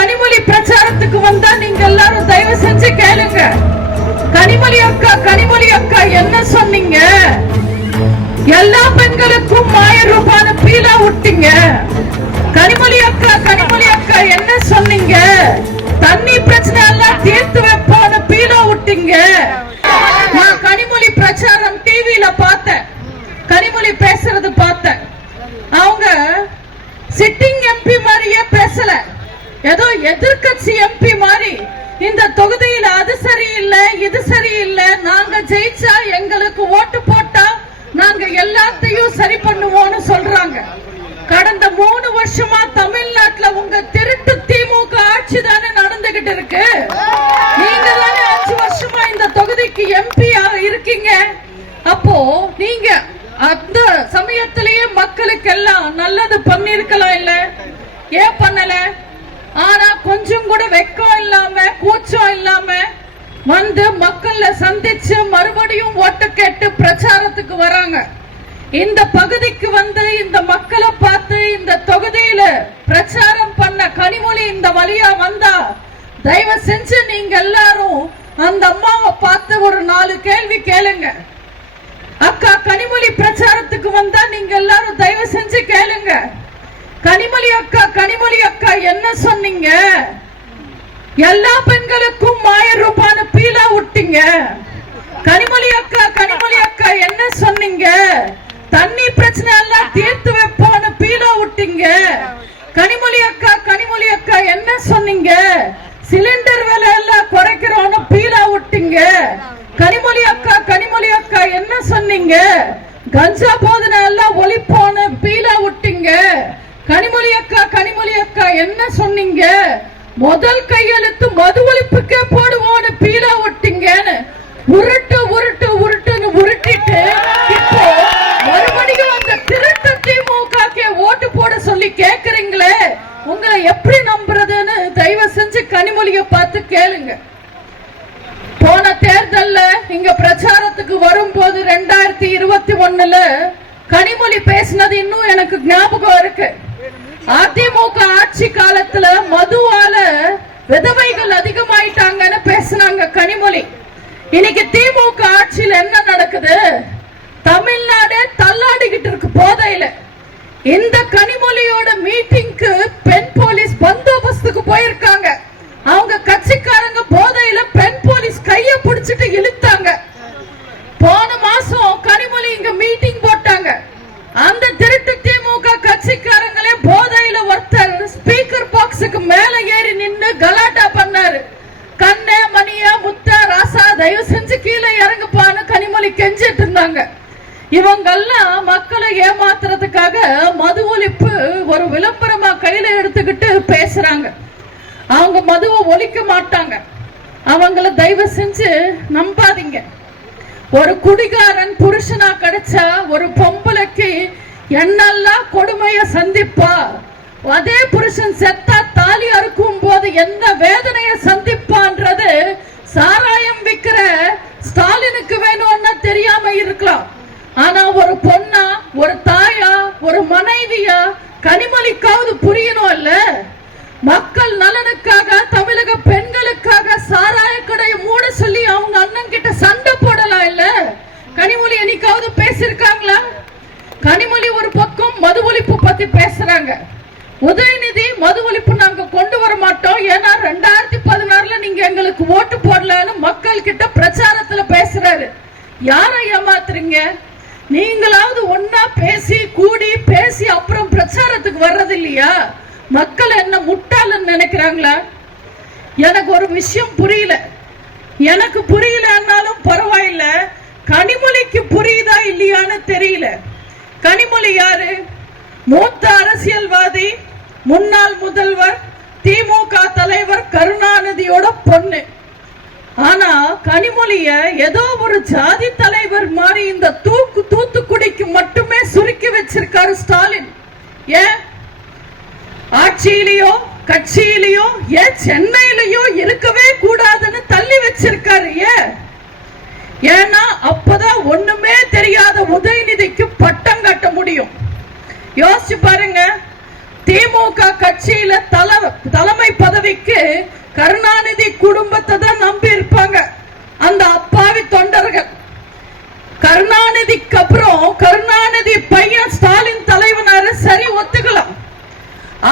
கனிமொழி பிரச்சாரத்துக்கு வந்தா நீங்க எல்லாரும் தயவு செஞ்சு கேளுங்க. கனிமொழி அக்கா கனிமொழி அக்கா என்ன சொன்னீங்க? எல்லா பெண்களுக்கும் ஆயிரம் ரூபாய் பீலா விட்டீங்க கனிமொழி அக்கா கனிமொழி அக்கா என்ன சொன்னீங்க? தண்ணி பிரச்சனை எல்லாம் தீர்த்து வைப்போன்னு பீலா விட்டீங்க நான் கனிமொழி பிரச்சாரம் டிவியில பார்த்தேன். கனிமொழி பேசுறது பார்த்தேன். அவங்க சிட்டிங் எம்பி மாதிரியே பேசல. ஏதோ எதிர்க்கட்சி எம்பி மாதிரி இந்த தொகுதியில அது சரியில்லை இது சரியில்லை நாங்க ஜெயிச்சா எங்களுக்கு ஓட்டு போட்டா நாங்க எல்லாத்தையும் சரி பண்ணுவோம்னு சொல்றாங்க. கடந்த மூணு வருஷமா தமிழ்நாட்டுல உங்க திருட்டு திமுக ஆட்சி தானே நடந்துகிட்டு இருக்கு? நீங்க தானே அஞ்சு வருஷமா இந்த தொகுதிக்கு எம்பியா இருக்கீங்க? அப்போ நீங்க அந்த சமயத்திலேயே மக்களுக்கு எல்லாம் நல்லது பண்ணிருக்கலாம் இல்ல? ஏன் பண்ணல? ஆனா கொஞ்சம் கூட வெக்கம் இல்லாம கூச்சம் இல்லாம வந்து மக்கள்ல சந்திச்சு மறுபடியும் ஓட்டு கேட்டு பிரச்சாரத்துக்கு வராங்க. இந்த பகுதிக்கு வந்து இந்த மக்களை பார்த்து இந்த தொகுதியில பிரச்சாரம் பண்ண கனிமொழி இந்த வழியா வந்தா தயவு செஞ்சு நீங்க எல்லாரும் அந்த அம்மாவை பார்த்து ஒரு நாலு கேள்வி கேளுங்க. அக்கா கனிமொழி பிரச்சாரத்துக்கு வந்தா நீங்க எல்லாரும் தயவு செஞ்சு கேளுங்க. கனிமொழி அக்கா கனிமொழி அக்கா என்ன சொன்னீங்க? எல்லா பெண்களுக்கும் ஆயிரம் ரூபாய் பீலா விட்டீங்க கனிமொழி அக்கா கனிமொழி அக்கா என்ன சொன்னீங்க? தண்ணி பிரச்சனை எல்லாம் தீர்த்து வைப்போம்னு பீலா விட்டீங்க கனிமொழி அக்கா கனிமொழி அக்கா என்ன சொன்னீங்க? சிலிண்டர் விலை எல்லாம் குறைக்கிறோம்னு பீலா விட்டீங்க கனிமொழி அக்கா கனிமொழி அக்கா என்ன சொன்னீங்க? கஞ்சா போதனை எல்லாம் ஒழிப்போன்னு பீலா விட்டீங்க கனிமொழி அக்கா கனிமொழி அக்கா என்ன சொன்னீங்க? முதல் கையெழுத்து மது ஒழிப்புக்கே போடுவோன்னு பீலா ஒட்டிங்கன்னு உருட்டு உருட்டு உருட்டுன்னு உருட்டிட்டு இப்போ மறுபடியும் அந்த திருட்டு திமுக ஓட்டு போட சொல்லி கேக்குறீங்களே உங்களை எப்படி நம்புறதுன்னு தயவு செஞ்சு கனிமொழிய பார்த்து கேளுங்க. போன தேர்தல்ல இங்க பிரச்சாரத்துக்கு வரும்போது ரெண்டாயிரத்தி இருபத்தி ஒண்ணுல கனிமொழி பேசினது இன்னும் எனக்கு ஞாபகம் இருக்கு. போதையில. இந்த கனிமொழியோட மீட்டிங்க்கு பெண் போலீஸ் பந்தோபஸ்துக்கு போயிருக்காங்க. அவங்க கட்சிக்காரங்க போதையில பெண் போலீஸ் கைய பிடிச்சிட்டு இழுத்த இவங்கெல்லாம் மக்களை ஏமாத்துறதுக்காக மது ஒழிப்பு ஒரு விளம்பரமா கையில எடுத்துக்கிட்டு பேசுறாங்க. அவங்க மதுவை ஒழிக்க மாட்டாங்க. அவங்கள தயவு செஞ்சு நம்பாதீங்க. ஒரு குடிகாரன் புருஷனா கிடைச்சா ஒரு பொம்பளைக்கு என்னெல்லாம் கொடுமைய சந்திப்பா? அதே புருஷன் செத்தா தாலி அறுக்கும் போது எந்த வேதனைய சந்திப்பான்றது சாராயம் விக்கிற ஸ்டாலினுக்கு வேணும்னா தெரியாம இருக்கலாம். ஆனா ஒரு பொண்ணா ஒரு தாயா ஒரு மனைவியா கனிமொழிக்காவது புரியணும் இல்ல மக்கள் நலனுக்காக தமிழக பெண்களுக்காக சாராய கடையை மூட சொல்லி அவங்க அண்ணன் கிட்ட சண்டை போடலாம் இல்ல? கனிமொழி என்னைக்காவது பேசியிருக்காங்களா? கனிமொழி ஒரு பக்கம் மது ஒழிப்பு பத்தி பேசுறாங்க. உதயநிதி மது ஒழிப்பு நாங்க கொண்டு வர மாட்டோம். ஏன்னா ரெண்டாயிரத்தி பதினாறுல நீங்க எங்களுக்கு ஓட்டு போடலன்னு மக்கள் கிட்ட பிரச்சாரத்துல பேசுறாரு. யாரை ஏமாத்துறீங்க? நீங்களாவது ஒன்னா பேசி கூடி பேசி அப்புறம் பிரச்சாரத்துக்கு வர்றது இல்லையா மக்கள் என்ன முட்டாளன்னு நினைக்கிறாங்களா? எனக்கு ஒரு விஷயம் புரியல. எனக்கு புரியலன்னாலும் பரவாயில்ல. கனிமொழிக்கு புரியுதா இல்லையான்னு தெரியல. கனிமொழி யாரு? மூத்த அரசியல்வாதி முன்னாள் முதல்வர் திமுக தலைவர் கருணாநிதியோட பொண்ணு. ஆனா கனிமொழிய ஏதோ ஒரு ஜாதி தலைவர் மாதிரி இந்த தூக்கு தூத்துக்குடிக்கு மட்டுமே சுருக்கி வச்சிருக்காரு ஸ்டாலின். ஏன்? ஆட்சியிலையோ கட்சியிலையோ ஏன் சென்னையிலையோ இருக்கவே கூடாதுன்னு தள்ளி வச்சிருக்காரு ஏன்? ஏன்னா அப்பதான் ஒண்ணுமே தெரியாத உதயநிதிக்கு பட்டம் கட்ட முடியும். யோசிச்சு பாருங்க திமுக கட்சியில தலை தலைமை தேதிக்கு அப்புறம் கருணாநிதி பையன் ஸ்டாலின் தலைவனாரு சரி ஒத்துக்கலாம்.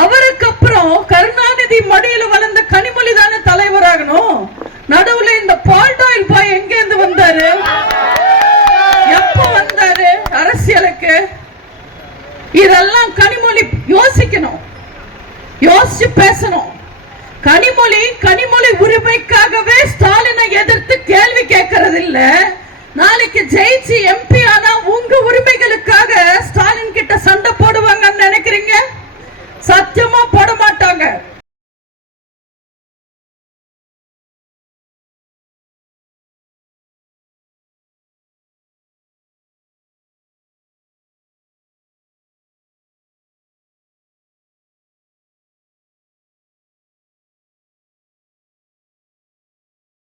அவருக்கு அப்புறம் கருணாநிதி மடியில வளர்ந்த கனிமொழி தானே தலைவராகணும்? நடுவுல இந்த பால்டாயில் பாய் எங்க இருந்து வந்தாரு? எப்ப வந்தாரு அரசியலுக்கு? இதெல்லாம் கனிமொழி யோசிக்கணும். யோசிச்சு பேசணும். கனிமொழி கனிமொழி உரிமைக்காகவே ஸ்டாலினை எதிர்த்து கேள்வி கேட்கறது இல்லை நாளைக்கு ஜெயிச்சு எம்பி ஆனா உங்க உரிமைகளுக்காக ஸ்டாலின் கிட்ட